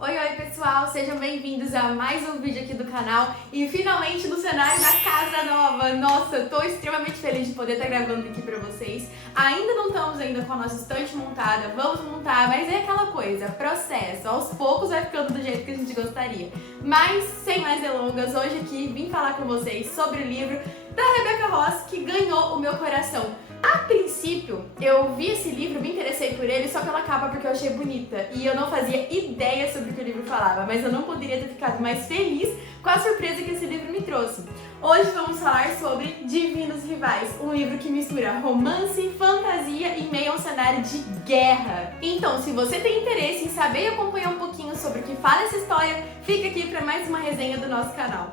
Oi pessoal, sejam bem-vindos a mais um vídeo aqui do canal e finalmente no cenário da casa nova. Nossa, eu tô extremamente feliz de poder estar gravando aqui pra vocês. Ainda não estamos ainda com a nossa estante montada, vamos montar, mas é aquela coisa, processo, aos poucos vai ficando do jeito que a gente gostaria. Mas, sem mais delongas, hoje aqui vim falar com vocês sobre o livro da Rebecca Ross, que ganhou o meu coração. A princípio, eu vi esse livro, me interessei por ele só pela capa porque eu achei bonita e eu não fazia ideia sobre o que o livro falava, mas eu não poderia ter ficado mais feliz com a surpresa que esse livro me trouxe. Hoje vamos falar sobre Divinos Rivais, um livro que mistura romance, fantasia e meio a um cenário de guerra. Então, se você tem interesse em saber e acompanhar um pouquinho sobre o que fala essa história, fica aqui para mais uma resenha do nosso canal.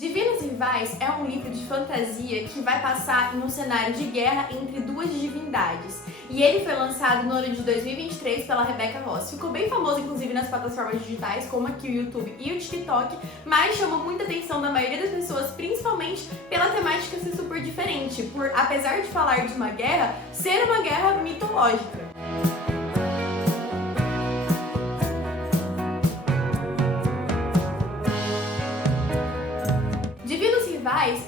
Divinos Rivais é um livro de fantasia que vai passar em um cenário de guerra entre duas divindades. E ele foi lançado no ano de 2023 pela Rebecca Ross. Ficou bem famoso, inclusive, nas plataformas digitais, como aqui o YouTube e o TikTok, mas chamou muita atenção da maioria das pessoas, principalmente pela temática ser super diferente, por, apesar de falar de uma guerra, ser uma guerra mitológica.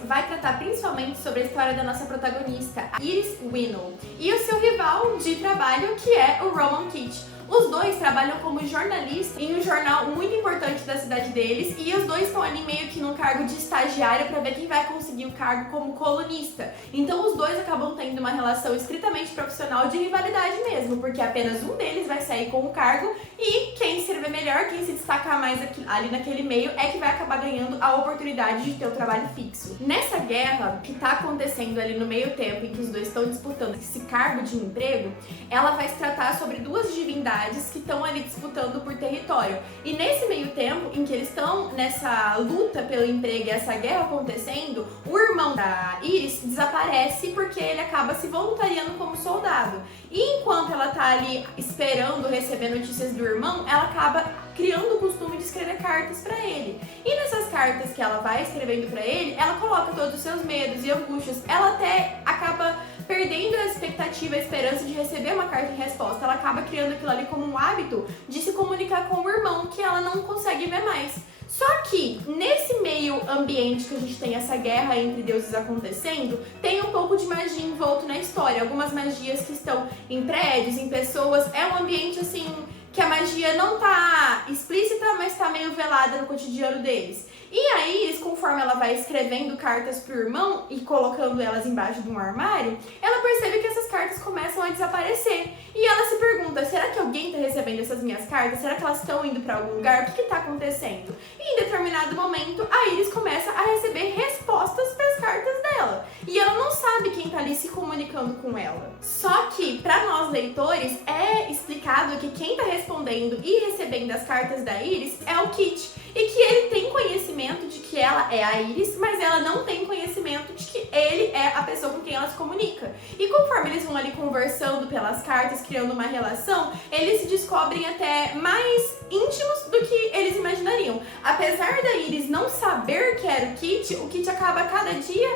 Vai tratar principalmente sobre a história da nossa protagonista, Iris Winnow, e o seu rival de trabalho, que é o Roman Keith. Os dois trabalham como jornalistas em um jornal muito importante da cidade deles e os dois estão ali meio que no cargo de estagiário para ver quem vai conseguir o cargo como colunista. Então os dois acabam tendo uma relação estritamente profissional de rivalidade mesmo, porque apenas um deles vai sair com o cargo e quem se vê melhor, quem se destacar mais ali naquele meio é que vai acabar ganhando a oportunidade de ter o trabalho fixo. Nessa guerra que está acontecendo ali no meio tempo em que os dois estão disputando esse cargo de emprego, ela vai se tratar sobre duas divindades que estão ali disputando por território. E nesse meio tempo, em que eles estão nessa luta pelo emprego e essa guerra acontecendo, o irmão da Iris desaparece porque ele acaba se voluntariando como soldado. E enquanto ela tá ali esperando receber notícias do irmão, ela acaba criando o costume de escrever cartas pra ele. E nessas cartas que ela vai escrevendo pra ele, ela coloca todos os seus medos e angústias. Ela até acaba perdendo a expectativa, a esperança de receber uma carta em resposta. Ela acaba criando aquilo ali como um hábito de se comunicar com o irmão, que ela não consegue ver mais. Só que, nesse meio ambiente que a gente tem essa guerra entre deuses acontecendo, tem um pouco de magia envolto na história. Algumas magias que estão em prédios, em pessoas. É um ambiente, assim, que a magia não tá explícita, mas tá meio velada no cotidiano deles. E aí, conforme ela vai escrevendo cartas pro irmão e colocando elas embaixo de um armário, ela percebe que essas cartas começam a desaparecer. E ela se pergunta, será que alguém tá recebendo essas minhas cartas? Será que elas estão indo pra algum lugar? O que tá acontecendo? E em determinado momento, a Iris começa a receber respostas pras cartas dela. E ela não sabe quem tá ali se comunicando com ela. Só que, pra nós leitores, é explicado que quem tá respondendo e recebendo as cartas da Iris é o Kit. E que ele tem conhecimento de que ela é a Iris, mas ela não tem conhecimento de que ele é a pessoa com quem ela se comunica. E conforme eles vão ali conversando pelas cartas, criando uma relação, eles se descobrem até mais íntimos do que eles imaginariam. Apesar da Iris não saber que era o Kit acaba cada dia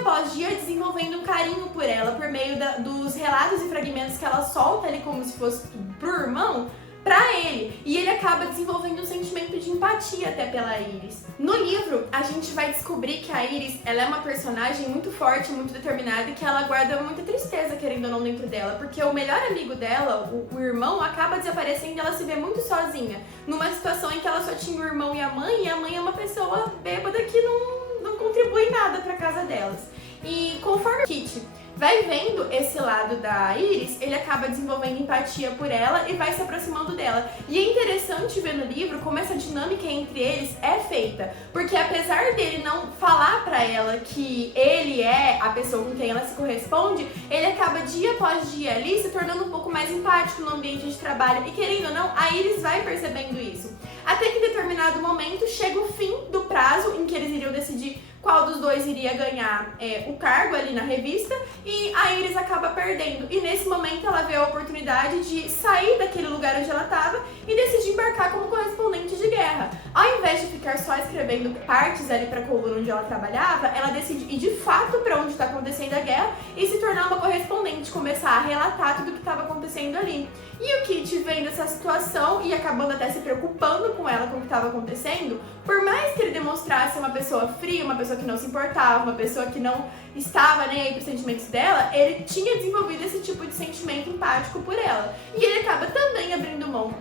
após dia, desenvolvendo um carinho por ela, por meio dos relatos e fragmentos que ela solta ali como se fosse pro irmão, pra ele, e ele acaba desenvolvendo um sentimento de empatia até pela Iris. No livro, a gente vai descobrir que a Iris, ela é uma personagem muito forte, muito determinada e que ela guarda muita tristeza, querendo ou não, dentro dela, porque o melhor amigo dela, o irmão, acaba desaparecendo e ela se vê muito sozinha, numa situação em que ela só tinha o irmão e a mãe é uma pessoa bêbada que não contribui em nada pra casa delas. E conforme o Kit vai vendo esse lado da Iris, ele acaba desenvolvendo empatia por ela e vai se aproximando dela. E é interessante ver no livro como essa dinâmica entre eles é feita, porque apesar dele não falar pra ela que ele é a pessoa com quem ela se corresponde, ele acaba dia após dia ali se tornando um pouco mais empático no ambiente de trabalho e, querendo ou não, a Iris vai percebendo isso. Até que em determinado momento chega o fim do prazo em que eles iriam decidir qual dos dois iria ganhar o cargo ali na revista, e a Iris acaba perdendo. E nesse momento ela vê a oportunidade de sair daquele lugar onde ela estava e decide embarcar como correspondente de guerra. Ao invés de ficar só escrevendo partes ali para a coluna onde ela trabalhava, ela decide ir de fato para onde está acontecendo a guerra e se tornar uma correspondente, começar a relatar tudo o que estava acontecendo ali. E o Kit, vendo essa situação e acabando até se preocupando com ela, com o que estava acontecendo, por mais que ele demonstrasse uma pessoa fria, uma pessoa que não se importava, uma pessoa que não estava nem aí para os sentimentos dela, ele tinha desenvolvido esse tipo de sentimento empático por ela. E ele acaba também abrindo mão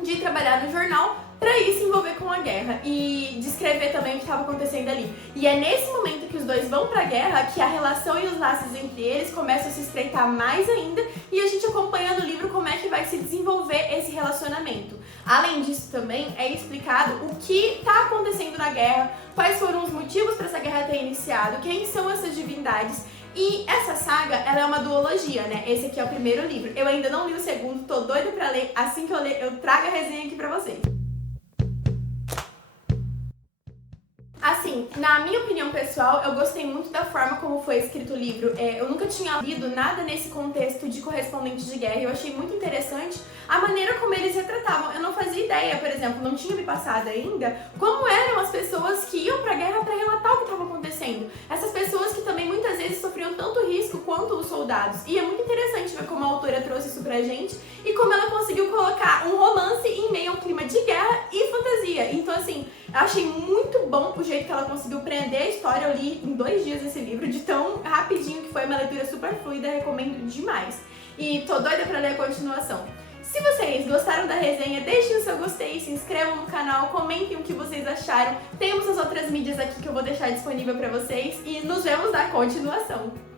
de trabalhar no jornal para ir se envolver com a guerra e descrever também o que estava acontecendo ali. E é nesse momento que os dois vão para a guerra que a relação e os laços entre eles começam a se estreitar mais ainda, e a gente acompanha no livro como é que vai se desenvolver esse relacionamento. Além disso também é explicado o que está acontecendo na guerra, quais foram os motivos para essa guerra ter iniciado, quem são essas divindades. E essa saga, ela é uma duologia, né? Esse aqui é o primeiro livro. Eu ainda não li o segundo, tô doida pra ler. Assim que eu ler, eu trago a resenha aqui pra vocês. Assim, na minha opinião pessoal, eu gostei muito da forma como foi escrito o livro. Eu nunca tinha lido nada nesse contexto de correspondente de guerra e eu achei muito interessante a maneira como eles retratavam. Eu não fazia ideia, por exemplo, não tinha me passado ainda, como eram as pessoas que iam pra guerra pra relatar o que estava acontecendo. Essas pessoas que também muitas vezes sofriam tanto risco quanto os soldados. E é muito interessante ver como a autora trouxe isso pra gente e como ela conseguiu colocar um romance em meio a um clima de guerra e fantasia. Então, assim, eu achei muito bom o jeito que ela conseguiu prender a história. Eu li em 2 dias esse livro, de tão rapidinho que foi, uma leitura super fluida, recomendo demais. E tô doida pra ler a continuação. Se vocês gostaram da resenha, deixem o seu gostei, se inscrevam no canal, comentem o que vocês acharam. Temos as outras mídias aqui que eu vou deixar disponível pra vocês e nos vemos na continuação.